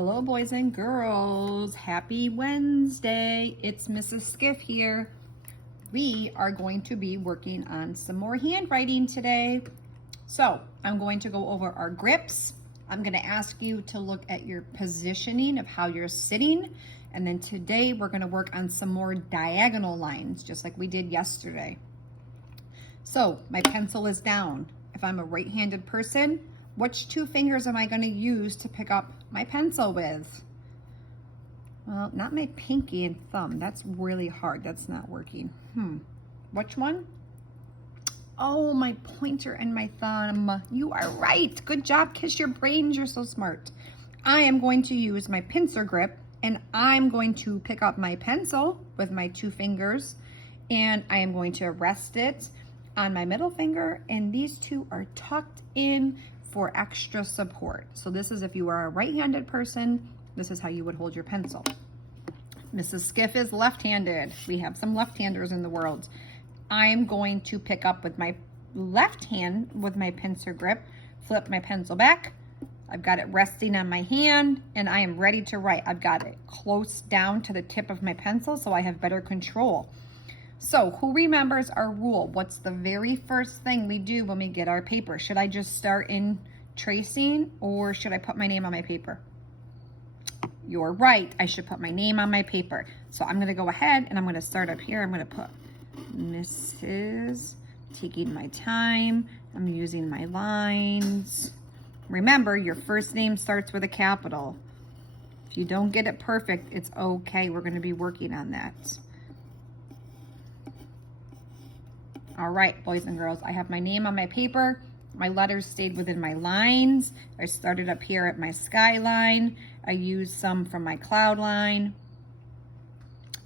Hello, boys and girls. Happy Wednesday. It's Mrs. Skiff here. We are going to be working on some more handwriting today. So I'm going to go over our grips. I'm going to ask you to look at your positioning of how you're sitting. And then today we're going to work on some more diagonal lines, just like we did yesterday. So my pencil is down. If I'm a right-handed person, which two fingers am I going to use to pick up my pencil with? Well, not my pinky and thumb. That's really hard. That's not working. Which one? Oh, my pointer and my thumb. You are right. Good job. Kiss your brains. You're so smart. I am going to use my pincer grip, and I'm going to pick up my pencil with my two fingers, and I am going to rest it on my middle finger, and these two are tucked in for extra support. So this is if you are a right-handed person, this is how you would hold your pencil. Mrs. Skiff is left-handed. We have some left-handers in the world. I'm going to pick up with my left hand with my pincer grip, flip my pencil back. I've got it resting on my hand, and I am ready to write. I've got it close down to the tip of my pencil so I have better control. So who remembers our rule? What's the very first thing we do when we get our paper? Should I just start in tracing, or should I put my name on my paper? You're right, I should put my name on my paper. So I'm gonna go ahead and I'm gonna start up here. I'm gonna put Mrs., taking my time. I'm using my lines. Remember, your first name starts with a capital. If you don't get it perfect, it's okay. We're gonna be working on that. All right, boys and girls, I have my name on my paper. My letters stayed within my lines. I started up here at my skyline. I used some from my cloud line.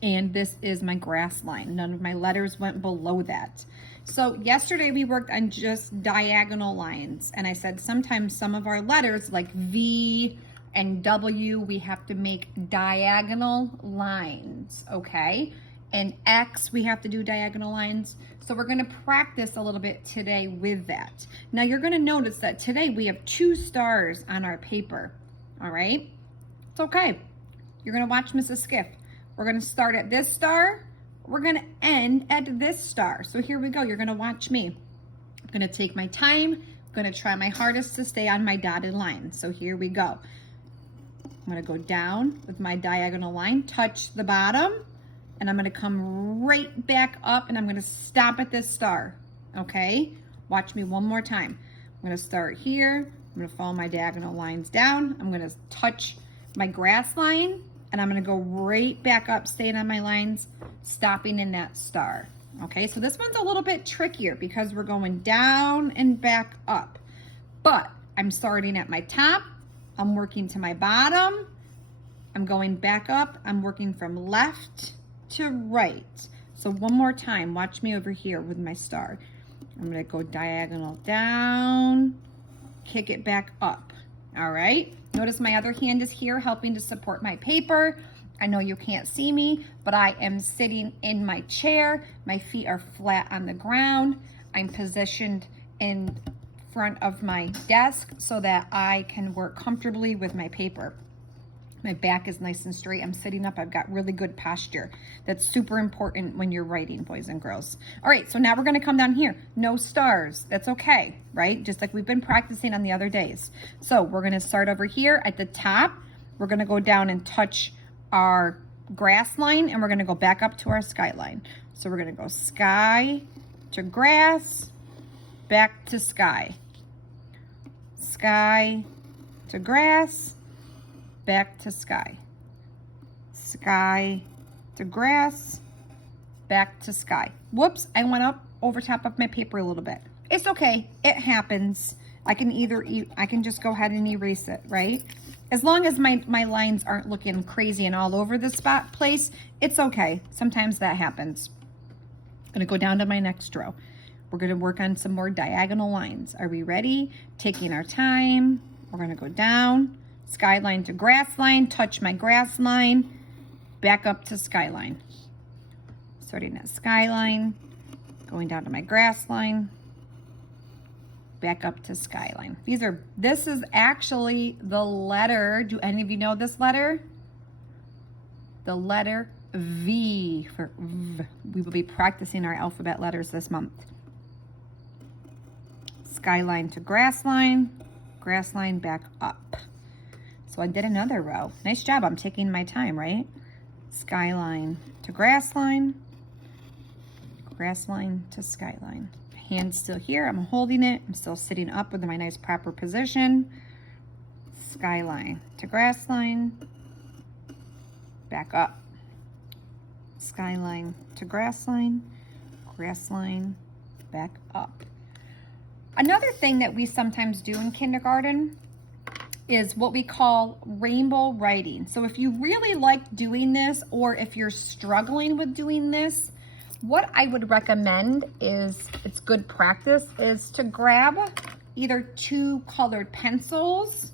And this is my grass line. None of my letters went below that. So yesterday we worked on just diagonal lines. And I said sometimes some of our letters like V and W, we have to make diagonal lines, okay? And X, we have to do diagonal lines. So we're gonna practice a little bit today with that. Now you're gonna notice that today we have 2 stars on our paper, all right? It's okay. You're gonna watch Mrs. Skiff. We're gonna start at this star. We're gonna end at this star. So here we go, you're gonna watch me. I'm gonna take my time. I'm gonna try my hardest to stay on my dotted line. So here we go. I'm gonna go down with my diagonal line, touch the bottom, and I'm gonna come right back up, and I'm gonna stop at this star, okay? Watch me one more time. I'm gonna start here. I'm gonna follow my diagonal lines down. I'm gonna touch my grass line, and I'm gonna go right back up, staying on my lines, stopping in that star, okay? So this one's a little bit trickier because we're going down and back up, but I'm starting at my top. I'm working to my bottom. I'm going back up. I'm working from left to right. So one more time, watch me over here with my star. I'm gonna go diagonal down, kick it back up, all right? Notice my other hand is here helping to support my paper. I know you can't see me, but I am sitting in my chair. My feet are flat on the ground. I'm positioned in front of my desk so that I can work comfortably with my paper. My back is nice and straight. I'm sitting up. I've got really good posture. That's super important when you're writing, boys and girls. All right, so now we're gonna come down here. No stars, that's okay, right? Just like we've been practicing on the other days. So we're gonna start over here at the top. We're gonna go down and touch our grass line, and we're gonna go back up to our skyline. So we're gonna go sky to grass, back to sky. Sky to grass, back to sky. Sky to grass, back to sky. Whoops, I went up over top of my paper a little bit. It's okay, it happens. I can just go ahead and erase it, right? As long as my lines aren't looking crazy and all over the place, it's okay. Sometimes that happens. I'm gonna go down to my next row. We're gonna work on some more diagonal lines. Are we ready? Taking our time. We're gonna go down, skyline to grass line, touch my grass line, back up to skyline. Starting at skyline, going down to my grass line, back up to skyline. This is actually the letter. Do any of you know this letter? The letter V for V. We will be practicing our alphabet letters this month. Skyline to grass line back up. So I did another row. Nice job. I'm taking my time, right? Skyline to grass line to skyline. Hand still here. I'm holding it. I'm still sitting up with my nice proper position. Skyline to grass line, back up. Skyline to grass line, back up. Another thing that we sometimes do in kindergarten is what we call rainbow writing. So if you really like doing this, or if you're struggling with doing this, what I would recommend is, it's good practice, is to grab either 2 colored pencils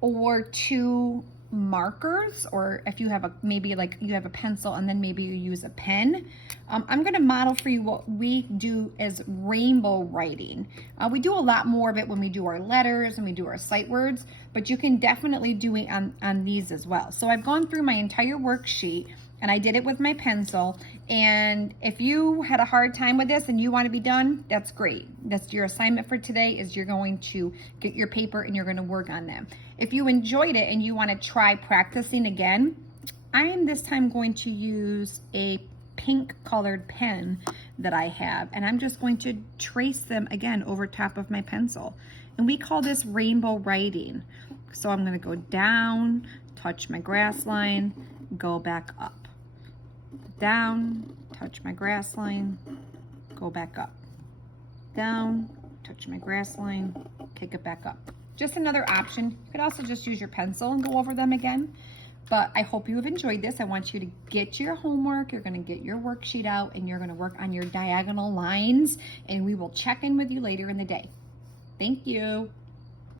or 2 markers, or if you have maybe you have a pencil and then maybe you use a pen. I'm going to model for you what we do as rainbow writing. We do a lot more of it when we do our letters and we do our sight words, but you can definitely do it on these as well. So I've gone through my entire worksheet and I did it with my pencil. And if you had a hard time with this and you want to be done, that's great. That's your assignment for today, is you're going to get your paper and you're going to work on them. If you enjoyed it and you want to try practicing again, I am this time going to use a pink colored pen that I have, and I'm just going to trace them again over top of my pencil. And we call this rainbow writing. So I'm going to go down, touch my grass line, go back up. Down, touch my grass line, go back up. Down, touch my grass line, kick it back up. Just another option. You could also just use your pencil and go over them again. But I hope you have enjoyed this. I want you to get your homework. You're going to get your worksheet out and you're going to work on your diagonal lines. And we will check in with you later in the day. Thank you.